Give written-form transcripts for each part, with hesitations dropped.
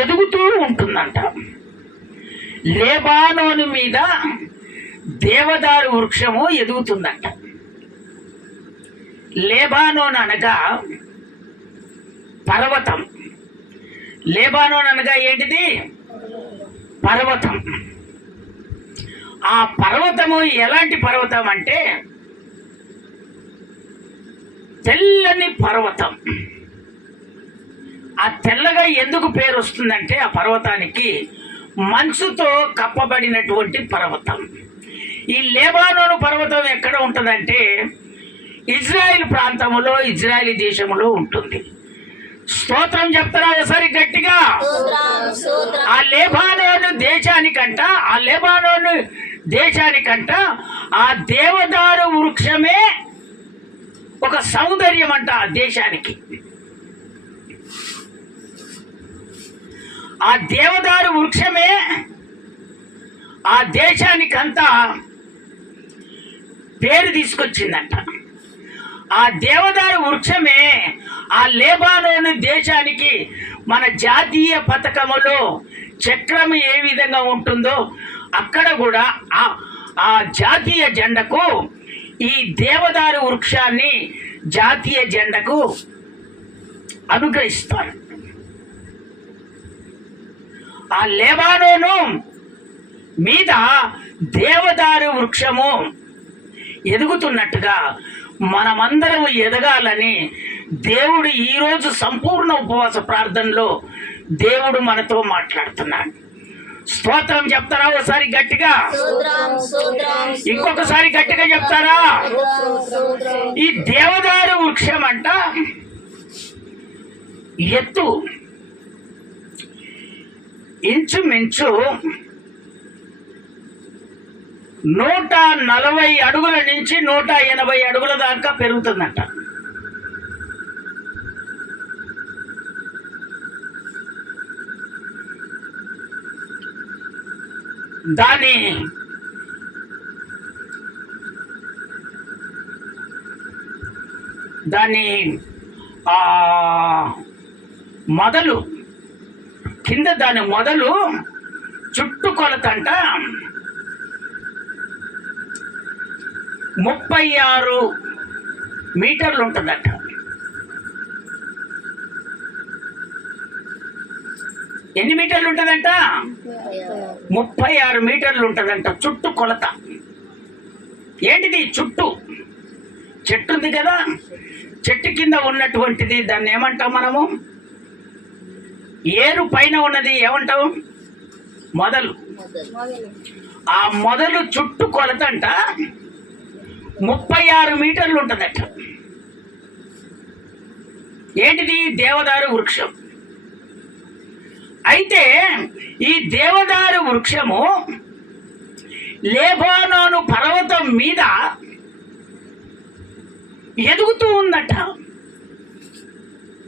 ఎదుగుతూ ఉంటుందంట. లేబానోను మీద దేవదారు వృక్షము ఎదుగుతుందంట. లేబానోన్ అనగా పర్వతం. లేబానోన్ అనగా ఏంటిది? పర్వతం. ఆ పర్వతము ఎలాంటి పర్వతం అంటే తెల్లని పర్వతం. ఆ తెల్లగా ఎందుకు పేరు వస్తుందంటే ఆ పర్వతానికి మంచుతో కప్పబడినటువంటి పర్వతం. ఈ లేబానోను పర్వతం ఎక్కడ ఉంటుందంటే ఇజ్రాయిల్ ప్రాంతంలో, ఇజ్రాయిలీ దేశంలో ఉంటుంది. స్తోత్రం చెప్తారా ఒకసారి గట్టిగా? ఆ లేబానోను దేశానికంట ఆ దేవదారు వృక్షమే ఒక సౌందర్యం అంట ఆ దేశానికి. ఆ దేవదారు వృక్షమే ఆ దేశానికంతా పేరు తీసుకొచ్చిందంట. ఆ దేవదారు వృక్షమే ఆ లేబానోను దేశానికి మన జాతీయ పథకములో చక్రం ఏ విధంగా ఉంటుందో అక్కడ కూడా ఆ జాతీయ జెండకు ఈ దేవదారు వృక్షాన్ని జాతీయ జెండకు అనుగ్రహిస్తారు. ఆ లేబానోను మీద దేవదారు వృక్షము ఎదుగుతున్నట్టుగా మనమందరం ఎదగాలని దేవుడు ఈరోజు సంపూర్ణ ఉపవాస ప్రార్థనలో దేవుడు మనతో మాట్లాడుతున్నాడు. స్తోత్రం చెప్తారా ఒకసారి గట్టిగా? ఇంకొకసారి గట్టిగా చెప్తారా? ఈ దేవదారు వృక్షం అంట ఎత్తు ఇంచుమించు 140 అడుగుల నుంచి 180 అడుగుల దాకా పెరుగుతుందంట. దాని మొదలు కింద దాని మొదలు చుట్టుకొలతంట 36 మీటర్లు ఉంటుందట. ఎన్ని మీటర్లు ఉంటుందంట? 36 మీటర్లు ఉంటుందంట చుట్టూ కొలత. ఏంటిది? చుట్టూ చెట్టు ఉంది కదా, చెట్టు కింద ఉన్నటువంటిది దాన్ని ఏమంటాం మనము? ఏరు పైన ఉన్నది ఏమంటాం? మొదలు. ఆ మొదలు చుట్టూ కొలత అంట 36 మీటర్లు ఉంటుందట. ఏంటిది? దేవదారు వృక్షం. అయితే ఈ దేవదారు వృక్షము లేబానోను పర్వతం మీద ఎదుగుతూ ఉందట.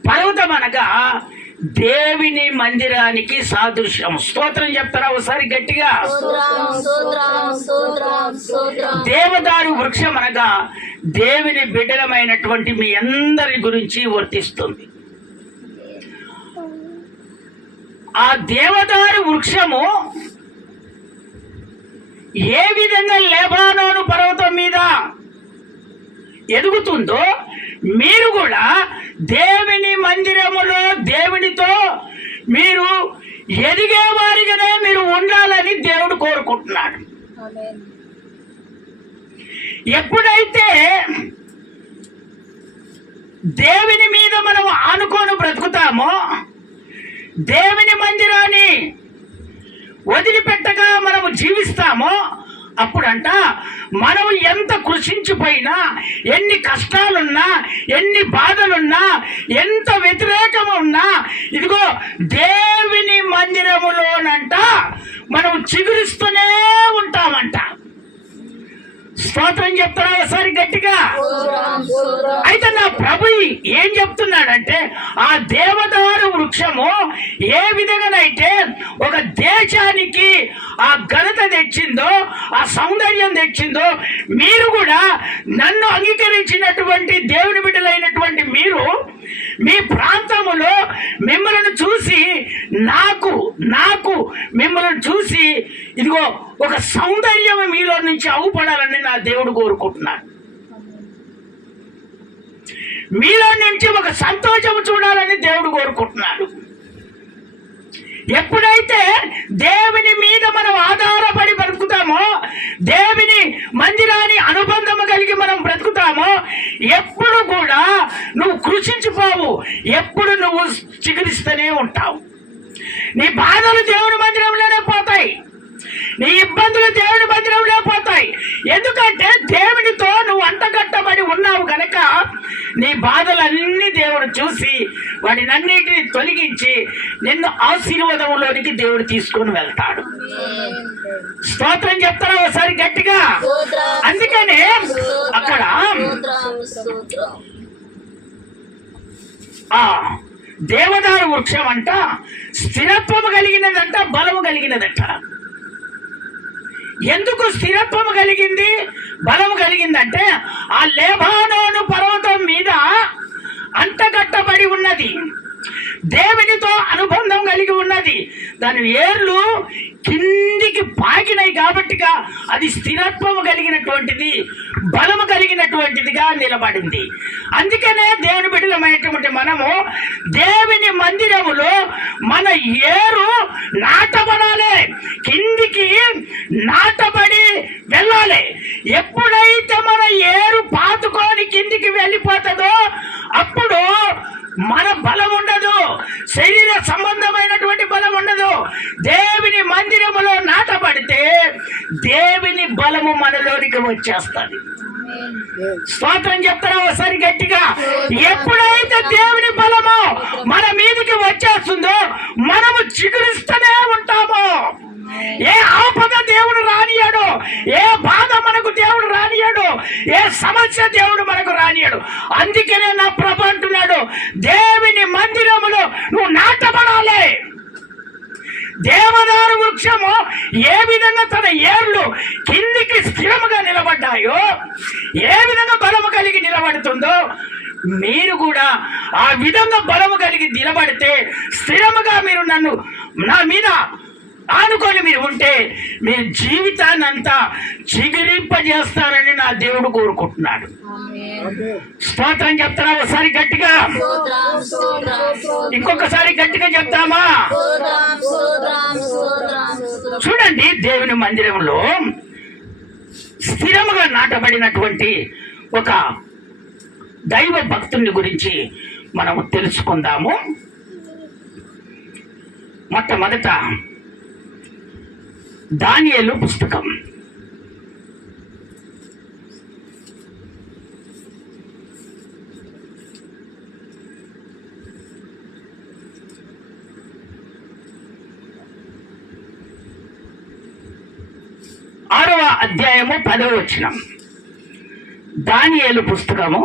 పర్వతం అనగా దేవుని మందిరానికి సాదృశ్యం. స్తోత్రం చెప్తారా ఒకసారి గట్టిగా? దేవదారు వృక్షం అనగా దేవుని బిడ్డలమైనటువంటి మీ అందరి గురించి వర్తిస్తుంది. ఆ దేవదారు వృక్షము ఏ విధంగా లేబానోను పర్వతం మీద ఎదుగుతుందో మీరు కూడా దేవుని మందిరములో దేవునితో మీరు ఎదిగే వారిగానే మీరు ఉండాలని దేవుడు కోరుకుంటున్నాడు. ఎప్పుడైతే దేవుని మీద మనం ఆనుకొని బ్రతుకుతామో, దేవుని మందిరాన్ని వదిలిపెట్టగా మనము జీవిస్తామో, అప్పుడంట మనం ఎంత కృషించిపోయినా, ఎన్ని కష్టాలున్నా, ఎన్ని బాధలున్నా, ఎంత వ్యతిరేకం ఉన్నా, ఇదిగో దేవుని మందిరములోనంట మనం చిగురిస్తూనే ఉంటామంట. స్తోత్రం చెప్తారా ఒకసారి గట్టిగా? అయితే నా ప్రభు ఏం చెప్తున్నాడంటే ఆ దేవదారు వృక్షము ఏ విధంగానైతే ఒక దేశానికి ఆ ఘనత తెచ్చిందో, ఆ సౌందర్యం తెచ్చిందో, మీరు కూడా నన్ను అంగీకరించినటువంటి దేవుని బిడ్డలైనటువంటి మీరు మీ ప్రాంతములో మిమ్మల్ని చూసి నాకు మిమ్మల్ని చూసి ఇదిగో ఒక సౌందర్యం మీలో నుంచి అవుపడాలని నా దేవుడు కోరుకుంటున్నాడు. మీలో నుంచి ఒక సంతోషం చూడాలని దేవుడు కోరుకుంటున్నాడు. ఎప్పుడైతే దేవుని మీద మనం ఆధారపడి బ్రతుకుతామో, దేవుని మందిరాన్ని అనుబంధము కలిగి మనం బ్రతుకుతామో, ఎప్పుడు కూడా నువ్వు కృషించిపోవు, ఎప్పుడు నువ్వు చిగురిస్తూనే ఉంటావు. నీ బాధలు దేవుని మందిరంలోనే పోతాయి, నీ ఇబ్బందులు దేవుని మందిరంలో పోతాయి. ఎందుకంటే దేవునితో నువ్వు అంటగట్టబడి ఉన్నావు కనుక నీ బాధలన్నీ దేవుడు చూసి వాటినన్నిటిని తొలగించి నిన్ను ఆశీర్వాదంలోనికి దేవుడు తీసుకొని వెళ్తాడు. స్తోత్రం చెప్తారా ఒకసారి గట్టిగా? అందుకనే అక్కడ దేవదారు వృక్షం అంట స్థిరత్వము కలిగినదంట, బలము కలిగినదట. ఎందుకు స్థిరత్వము కలిగింది, బలము కలిగిందంటే ఆ లెబానోను పర్వతం మీద అంటగట్టబడి ఉన్నది, దేవునితో అనుబంధం కలిగి ఉన్నది. దాని వేర్లు కిందికి పాకినాయి కాబట్టిగా అది స్థిరత్వము కలిగినటువంటిది, బలము కలిగినటువంటిదిగా నిలబడింది. అందుకనే దేవుని బిడ్డలమైనటువంటి మనము దేవుని మందిరములో మన ఏరు నాటబడాలి, కిందికి నాటబడి వెళ్ళాలి. ఎప్పుడైతే మన ఏరు పాతుకొని కిందికి వెళ్ళిపోతుందో అప్పుడు మన బలం ఉండదు, శరీర సంబంధమైనటువంటి బలం ఉండదు. దేవుని మందిరములో నాటబడితే దేవుని బలము మనలోనికి వచ్చేస్తుంది. స్తోత్రం చెప్తారా ఒకసారి గట్టిగా? ఎప్పుడైతే దేవుని బలము మన మీదికి వచ్చేస్తుందో మనము చిగురిస్తూనే ఉంటాము. ఏ ఆపద దేవుడు రానియాడు, ఏ బాధ మనకు దేవుడు రానియాడు, ఏ సమస్య దేవుడు మనకు రానియాడు. అందుకనే నా ప్రభు అంటున్నాడు, దేవుని మందిరములో నువ్వు నాటబడాలి. దేవదారు వృక్షము ఏ విధంగా తన ఏర్లు కిందికి స్థిరముగా నిలబడ్డాయో, ఏ విధంగా బలము కలిగి నిలబడుతుందో మీరు కూడా ఆ విధంగా బలము కలిగి నిలబడితే, స్థిరముగా మీరు నా మీద ఆనుకొని మీరు ఉంటే మీ జీవితాన్ని అంతా చిగురింపజేస్తారని నా దేవుడు కోరుకుంటున్నాడు. స్తోత్రం చెప్తారా ఒకసారి గట్టిగా? ఇంకొకసారి గట్టిగా చెప్తామా? చూడండి, దేవుని మందిరంలో స్థిరముగా నాటబడినటువంటి ఒక దైవ భక్తుని గురించి మనము తెలుసుకుందాము. మొట్టమొదట దానియేలు పుస్తకం 6వ అధ్యాయము 10వ వచనం. దానియేలు పుస్తకము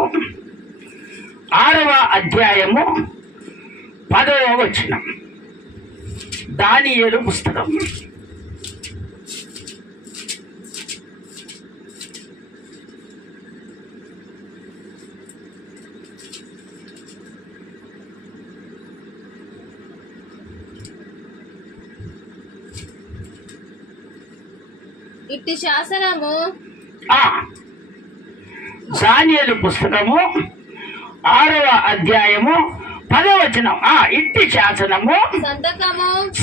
6వ అధ్యాయము 10వ వచనం. దానియేలు పుస్తకం ఇట్టి శాసనము దానియేలు పుస్తకము 6వ అధ్యాయము 10వ వచనం. ఇట్టి శాసనము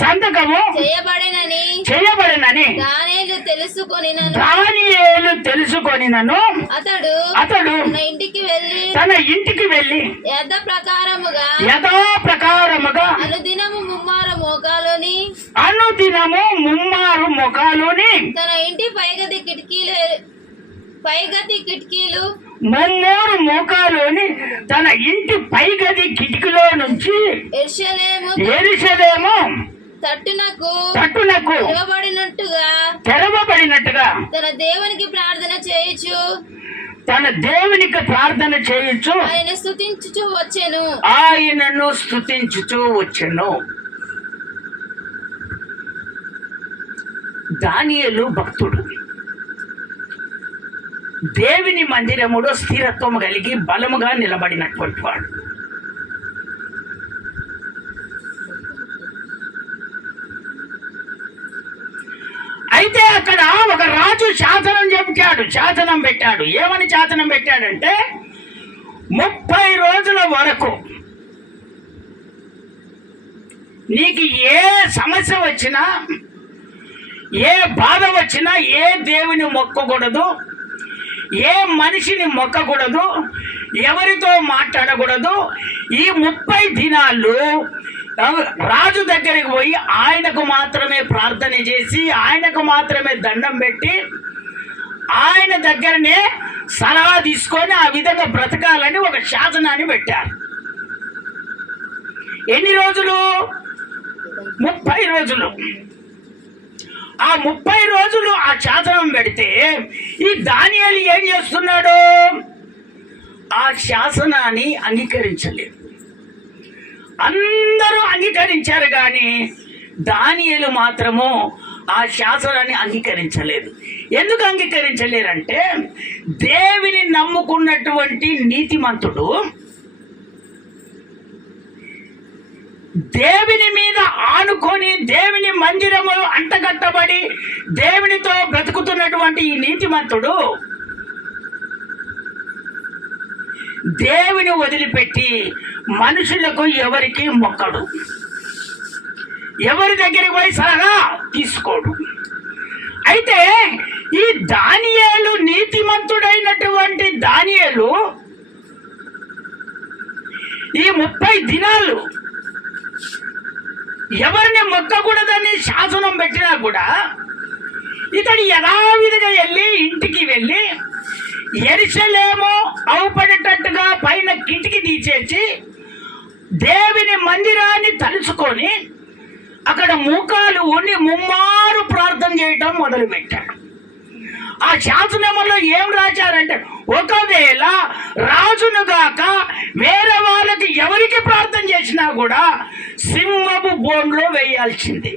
సంతకము చేయబడినని దానియేలు తెలుసుకొనినను అతడు తన ఇంటికి వెళ్ళి యథాప్రకారముగా అనుదినము ముమ్మారు మోకాలుని తన ఇంటి పైగది కిటికీలు ముమ్మూరు మోకాలుని తన ఇంటి పైగది కిటికీలో నుంచి యెరూషలేము తట్టునకు తెరవబడినట్టుగా తన దేవునికి ప్రార్థన చేయుచు ఆయనను స్తుతించుచు వచ్చెను. దానియేలు భక్తుడు దేవుని మందిరములో స్థిరత్వము కలిగి బలముగా నిలబడినటువంటి వాడు. రాజు శాసనం పెట్టాడు. ఏమని శాసనం పెట్టాడంటే 30 రోజుల వరకు నీకు ఏ సమస్య వచ్చినా, ఏ బాధ వచ్చినా, ఏ దేవుని మొక్కకూడదు, ఏ మనిషిని మొక్కకూడదు, ఎవరితో మాట్లాడకూడదు. ఈ 30 దినాలు రాజు దగ్గరికి పోయి ఆయనకు మాత్రమే ప్రార్థన చేసి, ఆయనకు మాత్రమే దండం పెట్టి, ఆయన దగ్గరనే సలహా తీసుకొని ఆ విధంగా బ్రతకాలని ఒక శాసనాన్ని పెట్టారు. ఎన్ని రోజులు? 30 రోజులు. ఆ 30 రోజులు ఆ శాసనం పెడితే ఈ దానియేలు ఏం చేస్తున్నాడు? ఆ శాసనాన్ని అంగీకరించలేదు. అందరూ అంగీకరించారు కానీ దానియేలు మాత్రము ఆ శాసనాన్ని అంగీకరించలేదు. ఎందుకు అంగీకరించలేరంటే దేవుని నమ్ముకున్నటువంటి నీతిమంతుడు దేవుని మీద ఆనుకొని, దేవుని మందిరము అంటగట్టబడి దేవునితో బ్రతుకుతున్నటువంటి ఈ నీతిమంతుడు దేవుని వదిలిపెట్టి మనుషులకు ఎవరికి మొక్కడు, ఎవరి దగ్గరికి పోయి సలహా తీసుకోడు. అయితే ఈ దానియేలు, నీతిమంతుడైనటువంటి దానియేలు ఈ 30 దినాలు ఎవరిని మొక్కకూడదని శాసనం పెట్టినా కూడా ఇతడు యథావిధిగా ఇంటికి వెళ్ళి యెరూషలేము అవుపడేటట్టుగా పైన కిటికీ తీసేసి దేవుని మందిరాన్ని తలుచుకొని అక్కడ మూకాలు ఉండి ముమ్మారు ప్రార్థన చేయటం మొదలుపెట్టాడు. ఆ శాసనంలో ఏం రాశారంటే, ఒకవేళ రాజును గాక వేరే వాళ్ళకి ఎవరికి ప్రార్థన చేసినా కూడా సింహపు బోన్లో వేయాల్సింది.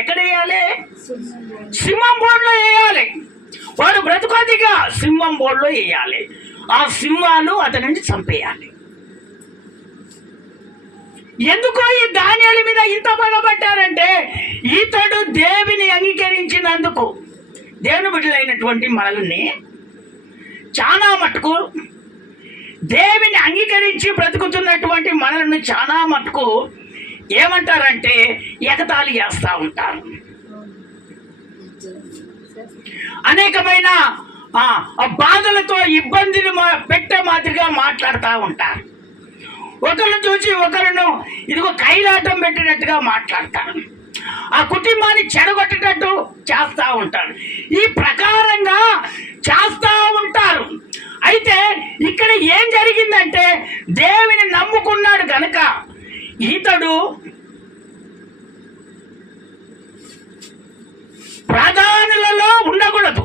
ఎక్కడ వేయాలి? సింహం బోన్లో వేయాలి. వాడు బ్రతుకోదిగా సింహం బోన్లో వేయాలి. ఆ సింహాలు అతనిని చంపేయాలి. ఎందుకో ఈ దానియేలు మీద ఇంత పగబట్టారంటే ఇతడు దేవుని అంగీకరించినందుకు. దేవుని బిడ్డలైనటువంటి మనల్ని చాలా మటుకు దేవుని అంగీకరించి బ్రతుకుతున్నటువంటి మనల్ని చాలా మటుకు ఏమంటారంటే ఎగతాళి చేస్తూ ఉంటారు. అనేకమైన బాధలతో ఇబ్బందులు పెట్టే మాదిరిగా మాట్లాడుతూ ఉంటారు. ఒకరిని చూసి ఒకరిను ఇదిగో కైలాటం పెట్టినట్టుగా మాట్లాడతారు. ఆ కుటుంబాన్ని చెడగొట్టేటట్టు చేస్తూ ఉంటారు. ఈ ప్రకారంగా చేస్తూ ఉంటారు. అయితే ఇక్కడ ఏం జరిగిందంటే దేవుని నమ్ముకున్నాడు కనుక ఇతడు ప్రధానులలో ఉండకూడదు,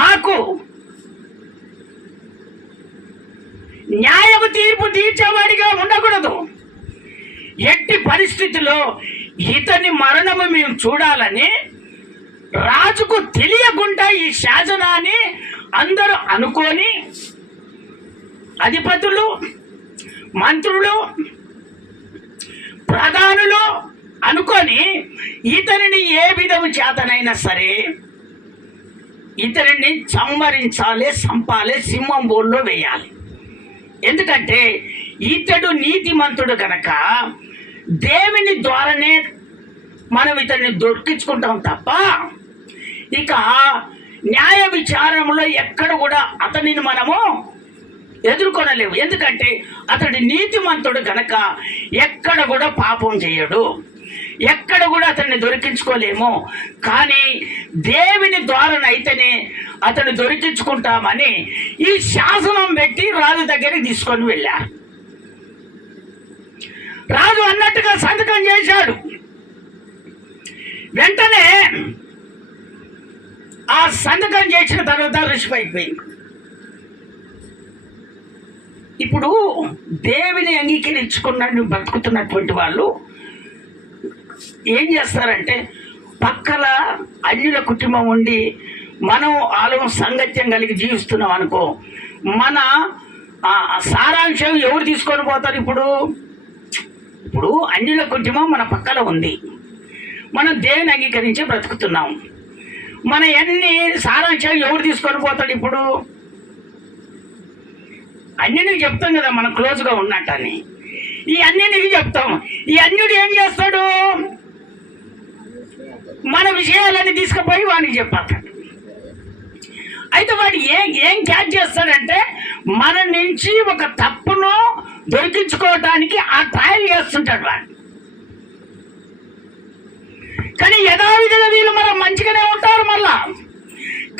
మాకు న్యాయపు తీర్పు తీర్చేవాడిగా ఉండకూడదు. ఎట్టి పరిస్థితిలో ఇతని మరణము మేము చూడాలని రాజుకు తెలియకుండా ఈ శాసనాన్ని అందరూ అనుకొని అధిపతులు, మంత్రులు, ప్రధానులు అనుకొని ఇతనిని ఏ విధము చేతనైనా సరే ఇతనిని సంహరించాలి, చంపాలి, సింహం బోన్లో వేయాలి. ఎందుకంటే ఇతడు నీతిమంతుడు గనక దేవుని ద్వారానే మనం ఇతన్ని దొరికించుకుంటాం తప్ప ఇక న్యాయ విచారంలో ఎక్కడ కూడా అతనిని మనము ఎదుర్కొనలేము. ఎందుకంటే అతడి నీతిమంతుడు గనక ఎక్కడ కూడా పాపం చేయడు, ఎక్కడ కూడా అతన్ని దొరికించుకోలేము. కానీ దేవుని ద్వారానైతేనే అతను దొరికించుకుంటామని ఈ శాసనం పెట్టి రాజు దగ్గరికి తీసుకొని వెళ్ళారు. రాజు అన్నట్టుగా సంతకం చేశాడు. వెంటనే ఆ సంతకం చేసిన తర్వాత రుచిపోయిపోయింది. ఇప్పుడు దేవుని అంగీకరించుకున్న బ్రతుకుతున్నటువంటి వాళ్ళు ఏం చేస్తారంటే పక్కల అన్యుల కుటుంబం ఉండి మనం వాళ్ళ సంగత్యం కలిగి జీవిస్తున్నాం అనుకో, మన సారాంశం ఎవరు తీసుకొని పోతారు? ఇప్పుడు అన్యుల కుటుంబం మన పక్కన ఉంది, మనం దేవుని అంగీకరించి బ్రతుకుతున్నాం. మన ఎన్ని సారాంశం ఎవరు తీసుకొని పోతాడు? ఇప్పుడు అన్యునికి చెప్తాం కదా మనం క్లోజ్గా ఉన్నట్టని. ఈ అన్యునికి చెప్తాం. ఈ అన్యుడు ఏం చేస్తాడు? మన విషయాలన్నీ తీసుకుపోయి వానికి చెప్పాడు. అయితే వాడు ఏం క్యాచ్ చేస్తాడంటే మన నుంచి ఒక తప్పును దొరికించుకోవడానికి ఆ ట్రయల్ చేస్తుంటాడు వాడు. కానీ యథావిధిగా వీళ్ళు మనం మంచిగానే ఉంటారు మళ్ళా,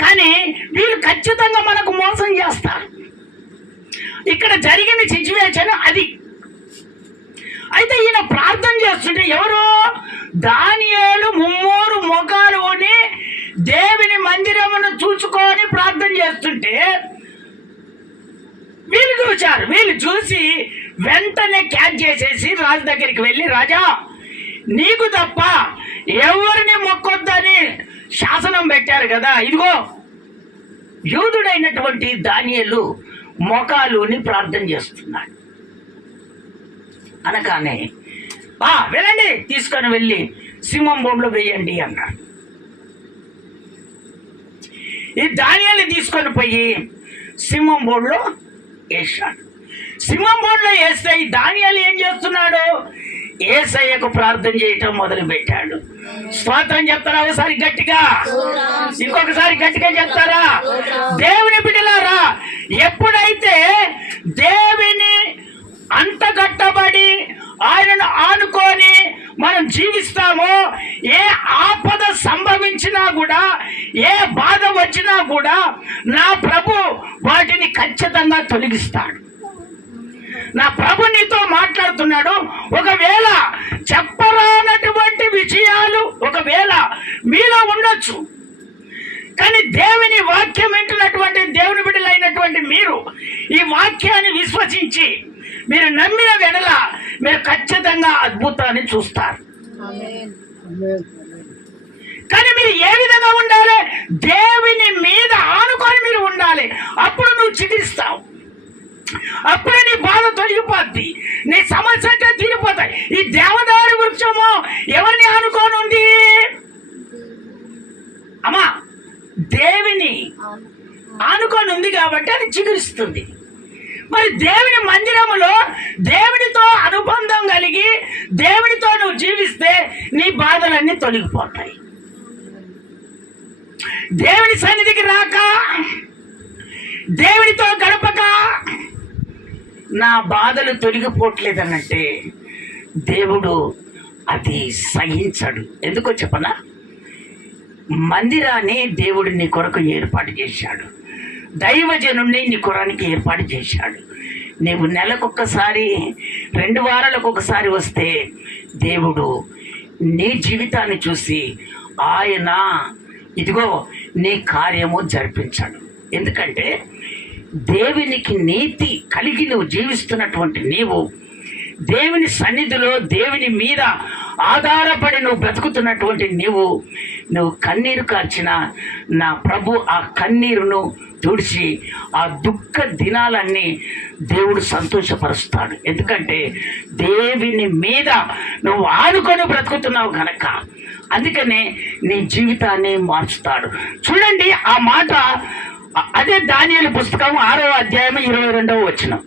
కానీ వీళ్ళు ఖచ్చితంగా మనకు మోసం చేస్తారు. ఇక్కడ జరిగిన సిచ్యువేషన్ అది. అయితే ఈయన ప్రార్థన చేస్తుంటే ఎవరు? దానియేలు ముమ్మూరు మొగాలు అని దేవుని మందిరమును చూసుకొని ప్రార్థన చేస్తుంటే వీళ్ళు చూశారు. వీళ్ళు చూసి వెంటనే క్యాచ్ చేసేసి రాజు దగ్గరికి వెళ్ళి, రాజా నీకు తప్ప ఎవరిని మొక్కొద్దని శాసనం పెట్టారు కదా, ఇదిగో యూదుడైనటువంటి దానియేలు మొకాలుని ప్రార్థన చేస్తున్నాడు అనగానే వెళ్ళండి, తీసుకొని వెళ్ళి సింహం బోన్లో వేయండి అన్నాడు. ఈ దానియేలు తీసుకొని పోయి సింహం బోన్లో వేసాడు. సింహం బోన్లో వేస్తే ఈ దానియేలు ఏం చేస్తున్నాడు? యేసయ్యకు ప్రార్థన చేయటం మొదలు పెట్టాడు. స్తోత్రం చెప్తారా ఒకసారి గట్టిగా? ఇంకొకసారి గట్టిగా చెప్తారా? దేవుని బిడ్డలారా, ఎప్పుడైతే దేవుని అంటగట్టబడి ఆయనను ఆనుకొని మనం జీవిస్తామో, ఏ ఆపద సంభవించినా కూడా, ఏ బాధ వచ్చినా కూడా నా ప్రభు వాటిని ఖచ్చితంగా తొలగిస్తాడు. నా ప్రభు నీతో మాట్లాడుతున్నాడు. ఒకవేళ చెప్పరానటువంటి విషయాలు ఒకవేళ మీలో ఉండొచ్చు, కానీ దేవుని వాక్యం వింటున్నటువంటి దేవుని బిడ్డలైనటువంటి మీరు ఈ వాక్యాన్ని విశ్వసించి మీరు నమ్మిన వెడల మీరు ఖచ్చితంగా అద్భుతాన్ని చూస్తారు. కానీ మీరు ఏ విధంగా ఉండాలి? దేవుని మీద ఆనుకొని మీరు ఉండాలి. అప్పుడు నువ్వు చికిత్స్తావు, అప్పుడే నీ బాధ తొలగిపోద్ది, నీ సమస్య అంటే తీరిపోతాయి. ఈ దేవదారు వృక్షము ఎవరిని ఆనుకొని ఉంది? అమ్మా, దేవుని ఆనుకొని ఉంది కాబట్టి అది చిగురిస్తుంది. మరి దేవుని మందిరములో దేవునితో అనుబంధం కలిగి దేవునితో నువ్వు జీవిస్తే నీ బాధలన్నీ తొలగిపోతాయి. దేవుని సన్నిధికి రాక, దేవునితో గడపక నా బాధలు తొలగిపోవట్లేదనంటే దేవుడు అది సహించడు. ఎందుకో చెప్పనా? మందిరాన్ని దేవుడు నీ కొరకు ఏర్పాటు చేశాడు. దైవజనుణ్ణి నీ కొరానికి ఏర్పాటు చేశాడు. నీవు నెలకొకసారి 2 వారాలకు ఒకసారి వస్తే దేవుడు నీ జీవితాన్ని చూసి ఆయన ఇదిగో నీ కార్యము జరిపించాడు. ఎందుకంటే దేవునికి నీతి కలిగి నువ్వు జీవిస్తున్నటువంటి నీవు, దేవుని సన్నిధిలో దేవుని మీద ఆధారపడి నువ్వు బ్రతుకుతున్నటువంటి నువ్వు కన్నీరు కార్చిన నా ప్రభు ఆ కన్నీరును తుడిచి ఆ దుఃఖ దినాలన్నీ దేవుడు సంతోషపరుస్తాడు. ఎందుకంటే దేవుని మీద నువ్వు ఆనుకొని బ్రతుకుతున్నావు కనుక, అందుకనే నీ జీవితాన్ని మార్చుతాడు. చూడండి ఆ మాట, అదే దానియేలు పుస్తకం 6వ అధ్యాయం 22వ వచనం.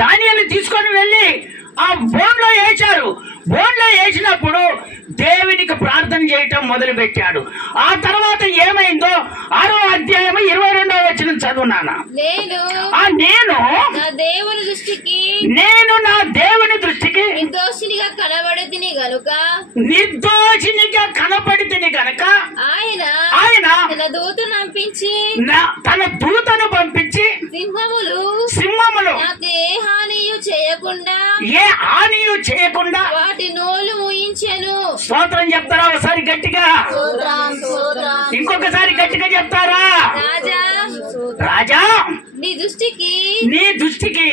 దానియేలు తీసుకొని వెళ్ళి ఆ బోన్లో వేశారు. బోన్లో వేసినప్పుడు దేవునికి ప్రార్థన చేయటం మొదలు పెట్టాడు. ఆ తర్వాత ఏమైందో 6వ అధ్యాయం 22వ వచనం చదువునానా. నేను నా దేవుని దృష్టికి నిర్దోషినిగా కనబడితిని గనుక ఆయన తన దూతను పంపించి సింహములు ఏ హానియు చేయకుండా వాటి నోలు మూయించెను. స్తోత్రం చెప్తారా ఒకసారి గట్టిగా? ఇంకొకసారి గట్టిగా చెప్తారా? రాజా నీ దృష్టికి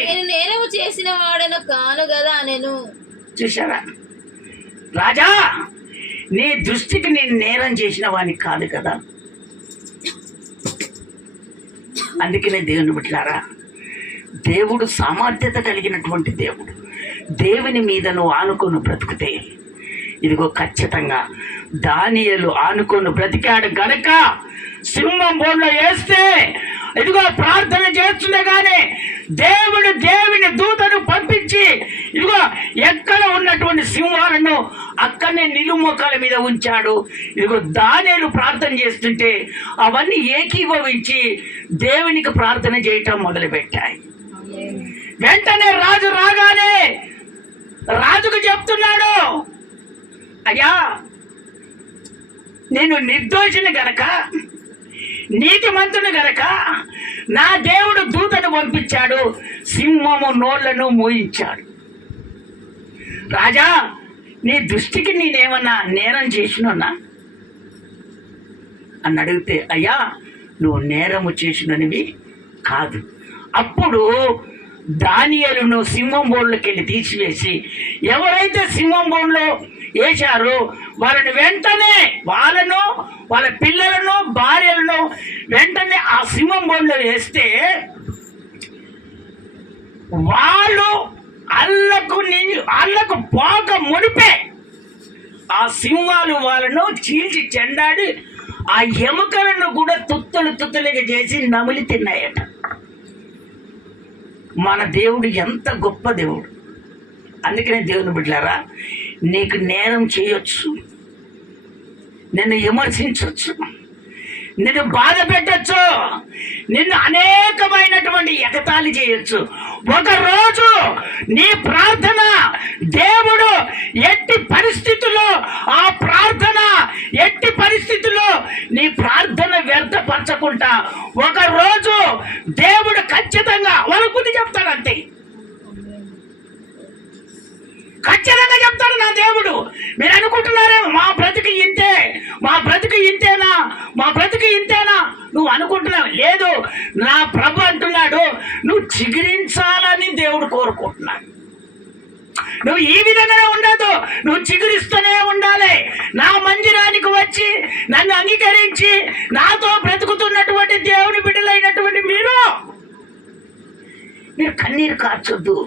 నేను నేరము చేసిన వాడను కాను కదా నేను. చూసారా? రాజా నీ దృష్టికి నేను నేరం చేసిన వాడిని కాదు కదా. అందుకనే దేవుని బిడ్డలారా, దేవుడు సామర్థ్యత కలిగినటువంటి దేవుడు. దేవుని మీద నువ్వు ఆనుకొని బ్రతుకుతే ఇదిగో ఖచ్చితంగా దానియేలు ఆనుకొని బ్రతికాడు గనక సింహం బోన్లో వేస్తే ఇదిగో ప్రార్థన చేస్తుండగానే దేవుని దూతను పంపించి ఇదిగో ఎక్కడ ఉన్నటువంటి సింహాలను అక్కడనే నిలుమోకాల మీద ఉంచాడు. ఇదిగో దానియేలు ప్రార్థన చేస్తుంటే అవన్నీ ఏకీభవించి దేవునికి ప్రార్థన చేయటం మొదలుపెట్టాయి. వెంటనే రాజు రాగానే రాజుకు చెప్తున్నాడు, అయ్యా నేను నిర్దోషిని గనక నీతిమంతుని గనక నా దేవుడు దూతను పంపించాడు, సింహము నోళ్లను మోయించాడు. రాజా నీ దృష్టికి నేనేమన్నా నేరం చేసినా అని అడిగితే, అయ్యా నువ్వు నేరము చేసిననివి కాదు. అప్పుడు దానియేలును సింహం బోన్లోకి వెళ్ళి తీసివేసి ఎవరైతే సింహం బోన్లో వేశారో వాళ్ళని వెంటనే వాళ్ళ పిల్లలను భార్యలను వెంటనే ఆ సింహం బోన్లో వేస్తే వాళ్ళు అల్లకు పోక మునిపే ఆ సింహాలు వాళ్ళను చీల్చి చెండాడి ఆ ఎముకలను కూడా తుత్తలుగా చేసి నమిలి తిన్నాయట. మన దేవుడు ఎంత గొప్ప దేవుడు. అందుకనే దేవుని బిడ్డలారా, నీకు నేరం చేయొచ్చు, నిన్ను విమర్శించవచ్చు, నిన్ను బాధ పెట్టచ్చు, నిన్ను అనేకమైనటువంటి ఎగతాళి చేయొచ్చు. ఒకరోజు నీ ప్రార్థన దేవుడు ఎట్టి పరిస్థితుల్లో నీ ప్రార్థన వ్యర్థపరచకుండా ఒకరోజు దేవుడు ఖచ్చితంగా వాళ్ళ చెప్తాడు. అంతే, ఖచ్చితంగా చెప్తాడు నా దేవుడు. మీరు అనుకుంటున్నారే మా బ్రతికి ఇంతేనా నువ్వు అనుకుంటున్నావు. లేదు, నా ప్రభు అంటున్నాడు నువ్వు చిగురించాలని దేవుడు కోరుకుంటున్నాడు. నువ్వు ఈ విధంగానే ఉండదు, నువ్వు చిగురిస్తూనే ఉండాలి. నా మందిరానికి వచ్చి నన్ను అంగీకరించి నాతో బ్రతుకుతున్నటువంటి దేవుని బిడ్డలైనటువంటి మీరు కన్నీరు కార్చొద్దు,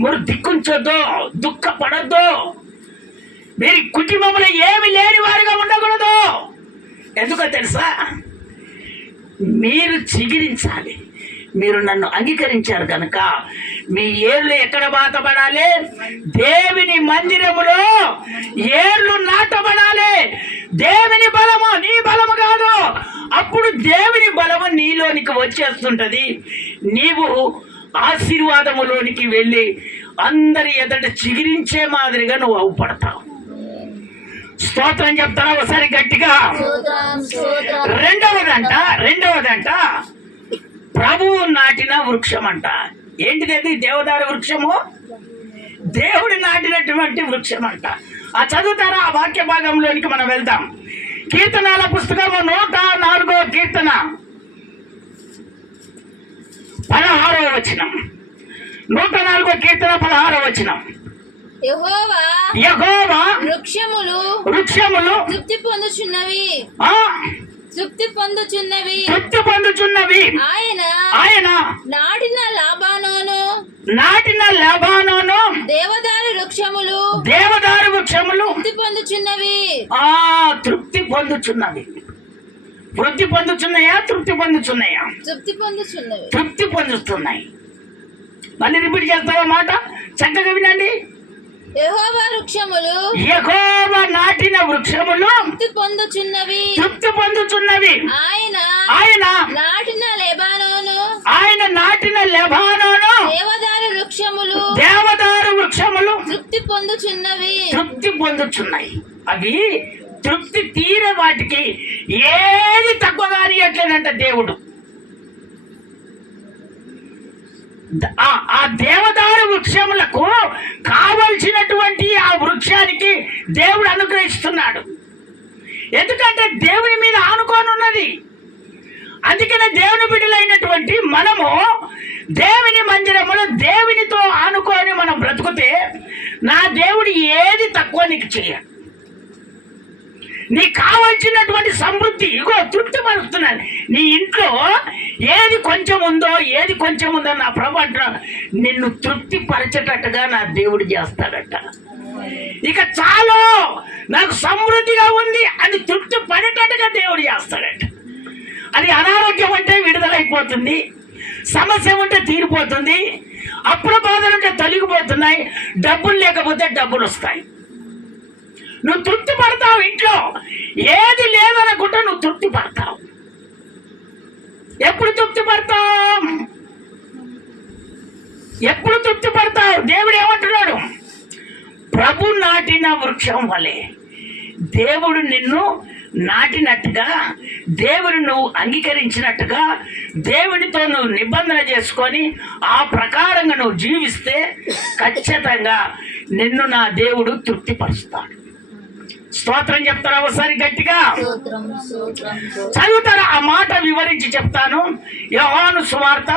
మీరు దిక్కుంచొద్దు, దుఃఖపడద్దు. మీరు కుటుంబంలో ఏమి లేని వారిగా ఉండకూడదు. ఎందుకో తెలుసా, మీరు చిగిరించాలి. మీరు నన్ను అంగీకరించారు కనుక మీ ఏళ్ళు ఎక్కడ బాతపడాలి? దేవుని మందిరములో ఏళ్ళు నాటబడాలి. దేవుని బలము నీ బలము కాదు. అప్పుడు దేవుని బలము నీలోనికి వచ్చేస్తుంటది. నీవు ఆశీర్వాదములోనికి వెళ్ళి అందరి ఎదుట చిగిరించే మాదిరిగా నువ్వు అవుపడతావు. స్తోత్రం చెప్తారా ఒకసారి గట్టిగా? రెండవదంట ప్రభువు నాటిన వృక్షం అంట. ఏంటిది? దేవదారు వృక్షము, దేవుడు నాటినటువంటి వృక్షం అంట. ఆ చదువుతారా? ఆ వాక్య భాగంలోనికి మనం వెళ్దాం. కీర్తనాల పుస్తకము 104వ కీర్తన 16వ వచనం. 104వ కీర్తన 16వ వచనం. యెహోవా వృక్షములు తృప్తి పొందుచున్నవి ఆయన నాటిన లాబానోను దేవదారు వృక్షములు తృప్తి పొందుచున్నవి. వృద్ధి పొందుచున్నాయా? తృప్తి పొందుచున్నాయా? తృప్తి పొందుతున్నాయి. మళ్ళీ రిపీట్ చేస్తావా మాట? చక్కగా వినండి. యెహోవా నాటిన వృక్షములు తృప్తి పొందుచున్నవి. ఆయన నాటిన లెబానోను దేవదారు వృక్షములు తృప్తి పొందుచున్నాయి. అవి తృప్తి తీరే వాటికి ఏది తక్కువ కానియట్లేదంట దేవుడు. ఆ దేవదారు వృక్షములకు కావలసినటువంటి ఆ వృక్షానికి దేవుడు అనుగ్రహిస్తున్నాడు. ఎందుకంటే దేవుని మీద ఆనుకొని ఉన్నది. అందుకనే దేవుని బిడ్డలైనటువంటి మనము దేవుని మందిరములో దేవునితో ఆనుకొని మనం బ్రతుకుతే నా దేవుడు ఏది తక్కువ నీకు చేయడు. నీకు కావాల్సినటువంటి సమృద్ధి ఇగో తృప్తి పరుస్తున్నాను. నీ ఇంట్లో ఏది కొంచెం ఉందో నా ప్రభు అంటున్నాడు, నిన్ను తృప్తి పరచేటట్టుగా నా దేవుడు చేస్తాడట. ఇక చాలు, నాకు సమృద్ధిగా ఉంది అని తృప్తి పడేటట్టుగా దేవుడు చేస్తాడట. అది అనారోగ్యం అంటే విడుదలైపోతుంది, సమస్య ఉంటే తీరిపోతుంది, అప్పుల బాధలు ఉంటే తొలగిపోతున్నాయి, డబ్బులు లేకపోతే డబ్బులు వస్తాయి. నువ్వు తృప్తి పడతావు. ఇంట్లో ఏది లేదనుకుంటే నువ్వు తృప్తి పడతావు. ఎప్పుడు తృప్తి పడతావు? ఎప్పుడు తృప్తి పడతావు? దేవుడు ఏమంటున్నాడు? ప్రభు నాటిన వృక్షం వలె దేవుడు నిన్ను నాటినట్టుగా, దేవుడు నువ్వు అంగీకరించినట్టుగా, దేవునితో నువ్వు నిబంధన చేసుకొని ఆ ప్రకారంగా నువ్వు జీవిస్తే ఖచ్చితంగా నిన్ను నా దేవుడు తృప్తిపరుస్తాడు. స్తోత్రం చెప్తారా ఒకసారి గట్టిగా? చదువుతారా? ఆ మాట వివరించి చెప్తాను. యోహాను సువార్త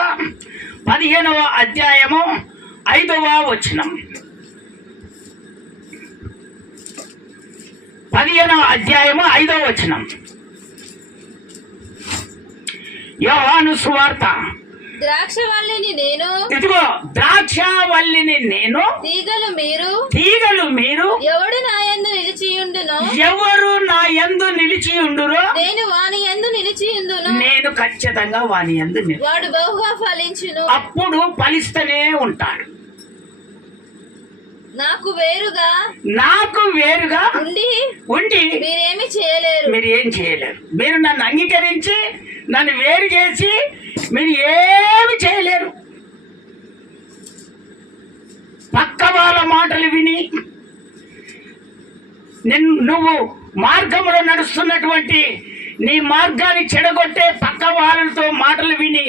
15వ అధ్యాయము 5వ వచనం. 15వ అధ్యాయము 5వ వచనం. యోహాను సువార్త. ద్రాక్షవల్లిని నేను, ఇదిగో ద్రాక్షవల్లిని నేను, తీగలు మీరు. తీగలు మీరు. ఎవడు నా యందు నిలిచియుండునో, ఎవరు నా యందు నిలిచియుండురో, నేను వాని యందు నిలిచియుందును. నేను ఖచ్చితంగా వాని యందు వాడు బహుగా ఫలించును. అప్పుడు ఫలిస్తూనే ఉంటాడు. నాకు వేరుగా ఉండి మీరేమి చేయలేరు. మీరు ఏం చేయలేరు. మీరు నన్ను అంగీకరించి నన్ను వేరు చేసి మీరు ఏమి చేయలేరు. పక్క వాళ్ళ మాటలు విని నువ్వు మార్గంలో నడుస్తున్నటువంటి నీ మార్గాన్ని చెడగొట్టే పక్క వాళ్ళతో మాటలు విని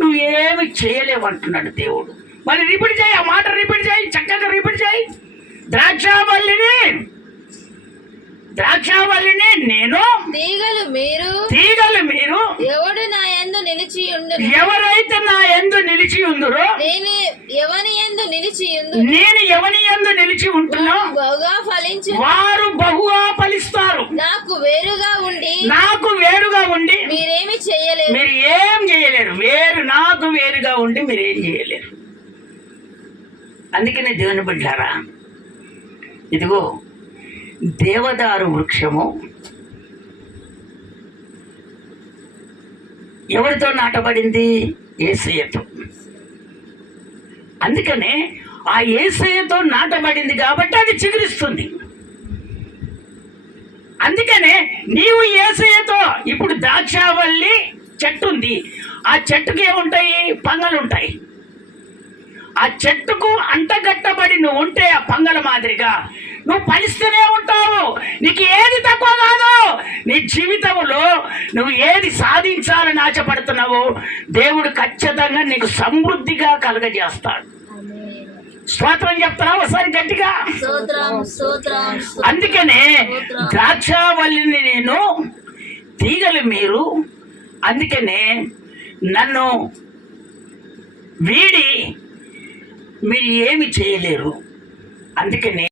నువ్వు ఏమి చేయలేవు అంటున్నాడు దేవుడు. మళ్ళీ రిపీట్ చేయి, ఆ మాట రిపీట్ చేయి, చక్కగా రిపీట్ చేయి. ద్రాక్షవల్లిని నేను, తీగలు మీరు. ఎవడు నా యందు నిలిచియుండును, ఎవరైతే నా యందు నిలిచి ఉందురో, నేను ఎవని యందు నిలిచి ఉంటున్నా బహుగా ఫలించు. వారు బహుగా ఫలిస్తారు. నాకు వేరుగా ఉండి మీరేమి చేయలేరు. మీరు ఏం చేయలేరు. నాకు వేరుగా ఉండి మీరు ఏం చేయలేరు. అందుకనే దేవుని బిడ్డలారా, ఇదిగో దేవదారు వృక్షము ఎవరితో నాటబడింది? యేసయ్యతో. అందుకనే ఆ యేసయ్యతో నాటబడింది కాబట్టి అది చిగురిస్తుంది. అందుకనే నీవు యేసయ్యతో, ఇప్పుడు ద్రాక్షావల్లి చెట్టు ఉంది, ఆ చెట్టుకి ఏముంటాయి? పంగలు ఉంటాయి. ఆ చెట్టుకు అంటగట్టబడి నువ్వు ఉంటే ఆ పంగల మాదిరిగా నువ్వు ఫలిస్తూనే ఉంటావు. నీకు ఏది తక్కువ కాదు. నీ జీవితంలో నువ్వు ఏది సాధించాలని ఆశపడుతున్నావో దేవుడు ఖచ్చితంగా నీకు సమృద్ధిగా కలుగజేస్తాడు. స్తోత్రం చెప్తారా ఒకసారి గట్టిగా? అందుకనే ద్రాక్షవల్లిని నేను, తీగలు మీరు. అందుకనే నన్ను వీడి మీరు ఏమి చేయలేరు. అందుకనే